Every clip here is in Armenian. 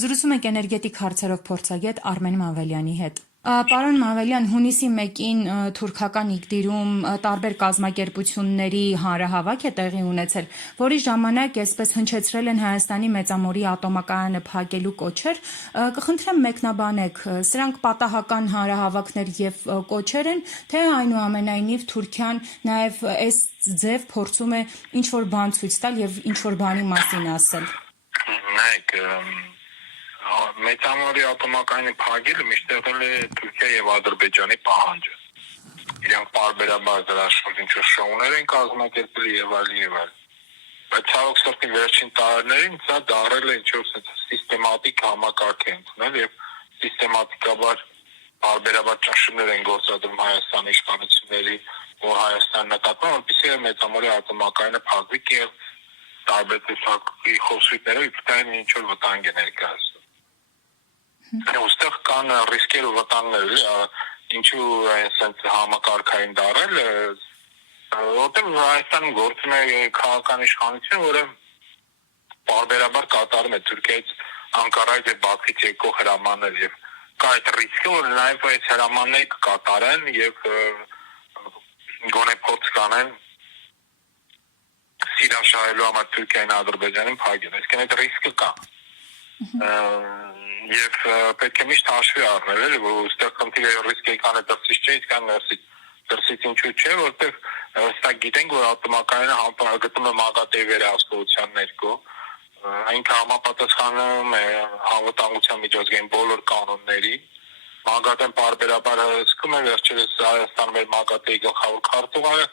Զրուցում ենք էներգետիկ հարցերով փորձագետ Արմեն Մանվելյանի հետ։ Պարոն Մանվելյան, հունիսի 1-ին թուրքական Իգդիրում տարբեր կազմակերպությունների հանրահավաք է տեղի ունեցել, որի ժամանակ այսպես հնչեցրել են Հայաստանի մեծամորի ատոմակայանը փակելու կոչեր։ Կխնդրեմ մեկնաբանեք, սրանք պատահական հանրահավաքներ եւ կոչեր են, թե այնուամենայնիվ Թուրքիան նաեւ այս ձև փորձում է ինչ-որ բան ցույց տալ եւ ինչ-որ բանի մասին ասել։ Նայեք, Մեծամորի ատոմակայանի փակելը միշտ եղել է Թուրքիա եւ Ադրբեջանի պահանջը։ Իրանք պարբերաբար դրա շուրջ ինչ-որ շոուներ են կազմակերպել եւ այլն։ Բայց ցավոք սրտի վերջին տարիներին սա դառել է ինչ-որ սիստեմատիկ համակարգ է ընդունել եւ սիստեմատիկաբար պարբերաբար ճնշումներ են գործադրում Հայաստանի իշխանությունների ու Հայաստանի նկատմամբ, որպեսզի Մեծամորի ատոմակայանը փակվի եւ տարբեր տեսակի խոսույթներով իբրայն ինչ-որ վտանգ է ներկայացնում։ Ոստեղ կան ռիսկեր ու վտանգներ, ինչու այսպես համակարգային դառել, որտեղ Հայաստանում գործում է քաղաքական իշխանություն, որը պարբերաբար կատարում է Թուրքիայից, Անկարայից եւ Բաքվից եկող հրամաններ եւ կա այդ ռիսկը, որ նաեւ այս հրամանները կկատարեն եւ գոնե փորձ կանեն սիրաշահելու համար Թուրքիային Ադրբեջանին փակել։ Այսինքն այդ ռիսկը կա։ Եվ պետք է միշտ հաշվի առնել, որ այստեղ խնդիրը ռիսկի կանը դրսից չէ, իսկան դրսից ինչու չէ, որտեղ հստակ գիտենք, որ ատոմակայանը գտնում է մագատեի վերահսկողության ներքո, այնքը համապատասխանում է անվտանգության միջազգային բոլոր կանոնների, մագատեն պարբերաբար հսկում է, վերջերս Հայաստանում էր մագատեի գլխավոր քարտուղարը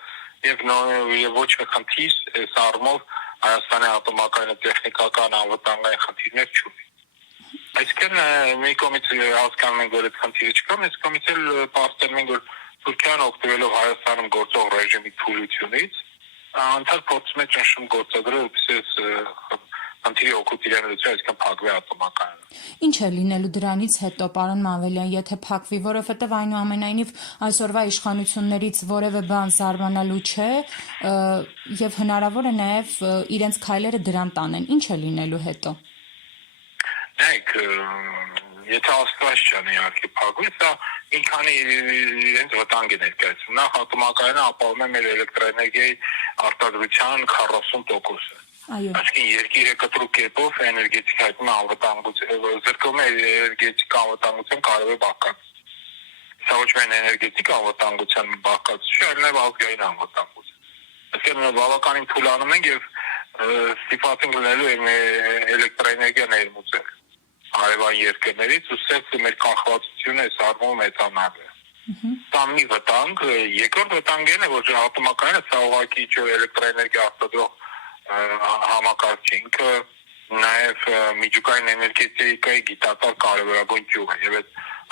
եւ ոչ մի խնդիր այս առումով Հայաստանի ատոմակայանը տեխնիկական անվտանգային խնդիրներ չունի։ Այսինքն մի կողմից հասկանում ենք, որ այդ խնդիրը չկա, մյուս կողմից էլ պարզվում է, որ Թուրքիան օգտվելով Հայաստանում գործող ռեժիմի թուլությունից անդադար փորձում է ճնշում գործադրել, որպեսզի խնդիրի օգուտ իրեն լուծի, այսինքն փակվի ատոմակայանը։ Ինչ է լինելու դրանից հետո, պարոն Մանվելյան, եթե փակվի, որովհետև այնուամենայնիվ այսօրվա իշխանություններից որևէ բան զարմանալու չէ եւ հնարավոր է նաեւ իրենց քայլերը դրան տանեն։ Ինչ է լինելու հետո։ Նայեք, եթե աստված չանի իհարկե փակվի, սա մի քանի իրենց վտանգ է ներկայացնում։ Նախ ատոմակայանը ապահովում է մեր էլեկտրոէներգիայի արտադրության 40%-ը։ Այսինքն երկիրը կտրուկ կերպով էներգետիկ հայտնի անվտանգություն, զրկում է էներգետիկ անվտանգության կարևոր բաղկաց։ Սա ոչ միայն էներգետիկ անվտանգության բաղկաց չէ, այլ նաև ազգային անվտանգություն։ Այսինքն բավականին թուլանում ենք եւ ստիպված ենք լինելու էլեկտրոէներգիա ներմուծել հարևան երկրներից, ուսեք մեր կախվածությունը այս առումով մեծանալ է։ Դա մի վտանգ, երկրորդ վտանգն է, որ ատոմակայանը սա ուղղակի էլեկտրոէներգիա արտադրող համակարգ է, ինքը նաև միջուկային էներգետիկայի գիտական կարևորագույն ճյուղ է եւ այդ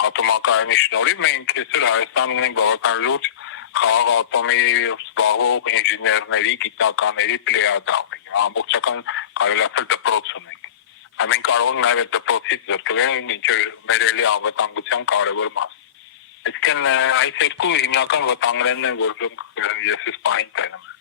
ատոմակայանի շնորհիվ մենք այսօր Հայաստանում ունենք բավական լուրջ խաղաղ ատոմի զբաղվող ինժեներների, գիտնականների պլեյադա, ամբողջական կարելի ասել դպրոց ունենք։ Մենք կարող ենք նաև այդ դպրոցից զրկվել, ինչը մեր էլի անվտանգության կարևոր մաս։ Այսինքն այս երկու հիմնական վտանգներն են, որոնք ես այս պահին տենում եմ։